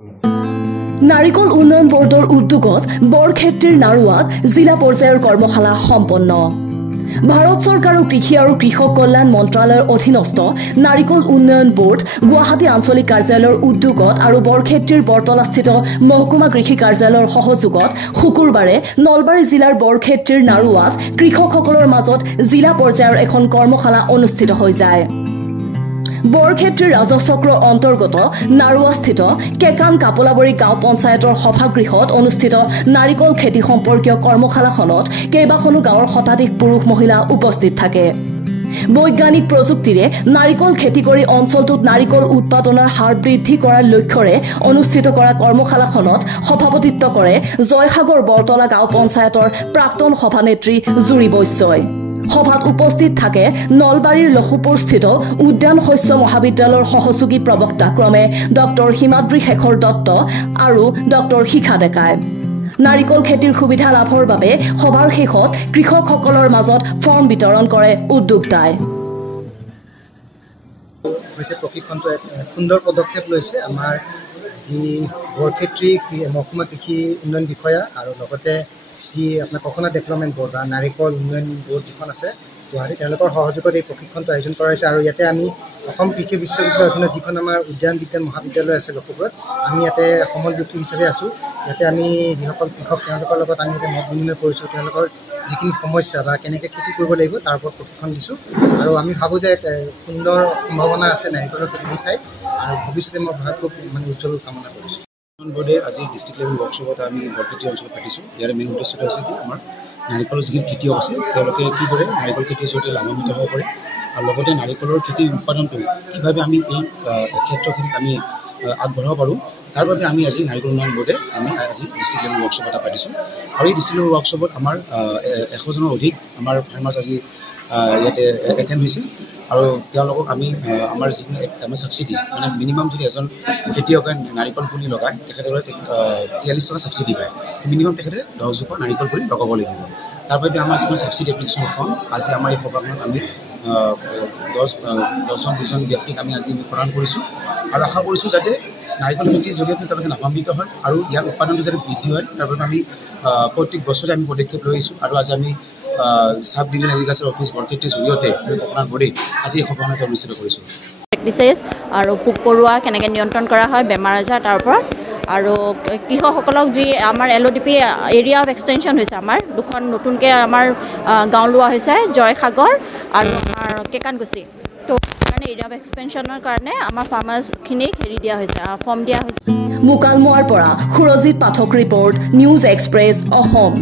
নাৰিকল উন্নয়ন বোৰ্ডৰ উদ্যোগত বৰক্ষেত্ৰীৰ নাৰুৱাত জিলা পৰ্যায়ৰ কৰ্মশালা সম্পন্ন। ভাৰত চৰকাৰৰ কৃষি আৰু কৃষক কল্যাণ মন্ত্ৰালয়ৰ অধীনস্থ নাৰিকল উন্নয়ন বোৰ্ড গুৱাহাটী আঞ্চলিক কাৰ্যালয়ৰ উদ্যোগত আৰু বৰক্ষেত্ৰীৰ বৰতলাস্থিত মহকুমা কৃষি কাৰ্যালয়ৰ সহযোগত শুকুৰবাৰে নলবাৰী জিলাৰ বৰক্ষেত্ৰীৰ নাৰুৱাত কৃষকসকলৰ মাজত জিলা পৰ্যায়ৰ এখন কৰ্মশালা অনুষ্ঠিত হৈ যায়। বৰক্ষেত্ৰীৰ ৰাজচক্ৰৰ অন্তৰ্গত নাৰুৱাস্থিত কেকান কাপলাবৰী গাঁও পঞ্চায়তৰ সভাগৃহত অনুষ্ঠিত নাৰিকল খেতি সম্পৰ্কীয় কৰ্মশালাখনত কেইবাখনো গাঁৱৰ শতাধিক পুৰুষ মহিলা উপস্থিত থাকে। বৈজ্ঞানিক প্ৰযুক্তিৰে নাৰিকল খেতি কৰি অঞ্চলটোত নাৰিকল উৎপাদনৰ হাৰ বৃদ্ধি কৰাৰ লক্ষ্যৰে অনুষ্ঠিত কৰা কৰ্মশালাখনত সভাপতিত্ব কৰে জয়সাগৰ বৰতলা গাঁও পঞ্চায়তৰ প্ৰাক্তন সভানেত্ৰী জুৰি বৈশ্যই। সভাত উপস্থিত থাকে নলবাৰীৰ লখুপুৰস্থিত উদ্যান শস্য মহাবিদ্যালয়ৰ সহযোগী প্ৰবক্তা ক্ৰমে ডক্টৰ হিমাদ্ৰী শেখৰ দত্ত আৰু ডক্টৰ শিখা ডেকাই। নাৰিকল খেতিৰ সুবিধা লাভৰ বাবে সভাৰ শেষত কৃষকসকলৰ মাজত ফৰ্ম বিতৰণ কৰে উদ্যোক্তাই। প্ৰশিক্ষণটো এক সুন্দৰ পদক্ষেপ লৈছে আমাৰ যি বৰক্ষেত্ৰী মহকুমা কৃষি উন্নয়ন বিষয়া আৰু লগতে যি আপোনাৰ ককনাট ডেভেলপমেণ্ট বৰ্ড বা নাৰিকল উন্নয়ন বৰ্ড যিখন আছে গুৱাহাটী, তেওঁলোকৰ সহযোগত এই প্ৰশিক্ষণটো আয়োজন কৰা হৈছে। আৰু ইয়াতে আমি অসম কৃষি বিশ্ববিদ্যালয়ৰ অধীনত যিখন আমাৰ উদ্যান বিজ্ঞান মহাবিদ্যালয় আছে লখিমপুৰত, আমি ইয়াতে সমল ব্যক্তি হিচাপে আছোঁ। ইয়াতে আমি যিসকল কৃষক তেওঁলোকৰ লগত আমি ইয়াতে মত বিনিময় কৰিছোঁ, তেওঁলোকৰ যিখিনি সমস্যা বা কেনেকৈ খেতি কৰিব লাগিব তাৰ ওপৰত প্ৰশিক্ষণ দিছোঁ। আৰু আমি ভাবোঁ যে এক সুন্দৰ সম্ভাৱনা আছে নাৰিকলৰ খেতি এই ঠাইত, আৰু ভৱিষ্যতে মই খুব উজ্জ্বল কামনা কৰিছোঁ। বোৰ্ডে আজি ডিষ্ট্ৰিক্ট লেভেল ৱৰ্কশ্বপত আমি বৰক্ষেত্ৰী অঞ্চলত পাতিছোঁ। ইয়াৰ মেইন উদ্দেশ্যটো হৈছে কি আমাৰ নাৰিকলৰ যিখিনি খেতিয়ক আছে তেওঁলোকে কি কৰে নাৰিকল খেতিৰ জৰিয়তে লাভান্বিত হ'ব পাৰে, আৰু লগতে নাৰিকলৰ খেতিৰ উৎপাদনটো কিভাৱে আমি এই ক্ষেত্ৰখিনিত আমি আগবঢ়াব পাৰোঁ তাৰ বাবে আমি আজি নাৰিকল উন্নয়ন বোৰ্ডে আমি আজি ডিষ্ট্ৰিক্ট লেভেল ৱৰ্কশ্বপ এটা পাতিছোঁ। আৰু এই ডিষ্ট্ৰিক্ট লেভেল ৱৰ্কশ্বপত আমাৰ 100জনৰ অধিক আমাৰ ফাৰ্মাৰ্ছ আজি ইয়াতে এটেণ্ড হৈছে। আৰু তেওঁলোকক আমি আমাৰ যিখিনি আমাৰ ছাবচিডি মানে মিনিমাম যদি এজন খেতিয়কে নাৰিকল পুলি লগায় তেখেতসকলে 43 টকা ছাবচিডি পায়। মিনিমাম তেখেতে 10 জোপা নাৰিকল পুলি লগাব লাগিব। তাৰ বাবে আমাৰ যিখন ছাবচিডি এপ্লিকেশ্যন ফৰ্ম আজি আমাৰ এই সভাখনত আমি 10-20জন ব্যক্তিক আমি আজি প্ৰদান কৰিছোঁ। আৰু আশা কৰিছোঁ যাতে নাৰিকল খেতিৰ জৰিয়তে তেওঁলোকে লাভান্বিত হয় আৰু ইয়াৰ উৎপাদনটো যাতে বৃদ্ধি হয় তাৰ বাবে আমি প্ৰত্যেক বছৰে আমি পদক্ষেপ লৈ আহিছোঁ। আৰু আজি আমি সাব ডিভিজন এগ্ৰিকালচাৰ অফিচ বৰক্ষেত্ৰীৰ জৰিয়তে আপোনাৰ কৰি আজি এই সভাখন অনুষ্ঠিত কৰিছোঁ। প্ৰেক্টিচেছ আৰু পোক পৰুৱা কেনেকৈ নিয়ন্ত্ৰণ কৰা হয় বেমাৰ আজাৰ তাৰ ওপৰত, আৰু কৃষকসকলক যি আমাৰ LODP এৰিয়া অফ এক্সটেনশ্যন হৈছে, আমাৰ দুখন নতুনকৈ আমাৰ গাঁও লোৱা হৈছে জয়সাগৰ আৰু আমাৰ কেকানগুচি, তো কাৰণে এৰিয়া অফ এক্সপেনশ্যনৰ কাৰণে আমাৰ ফাৰ্মাৰ্ছখিনিক দিয়া হৈছে ফৰ্ম দিয়া হৈছে। মুকালমুৱাৰ পৰা সুৰজিত পাঠক ৰিপৰ্ট, নিউজ এক্সপ্ৰেছ অসম।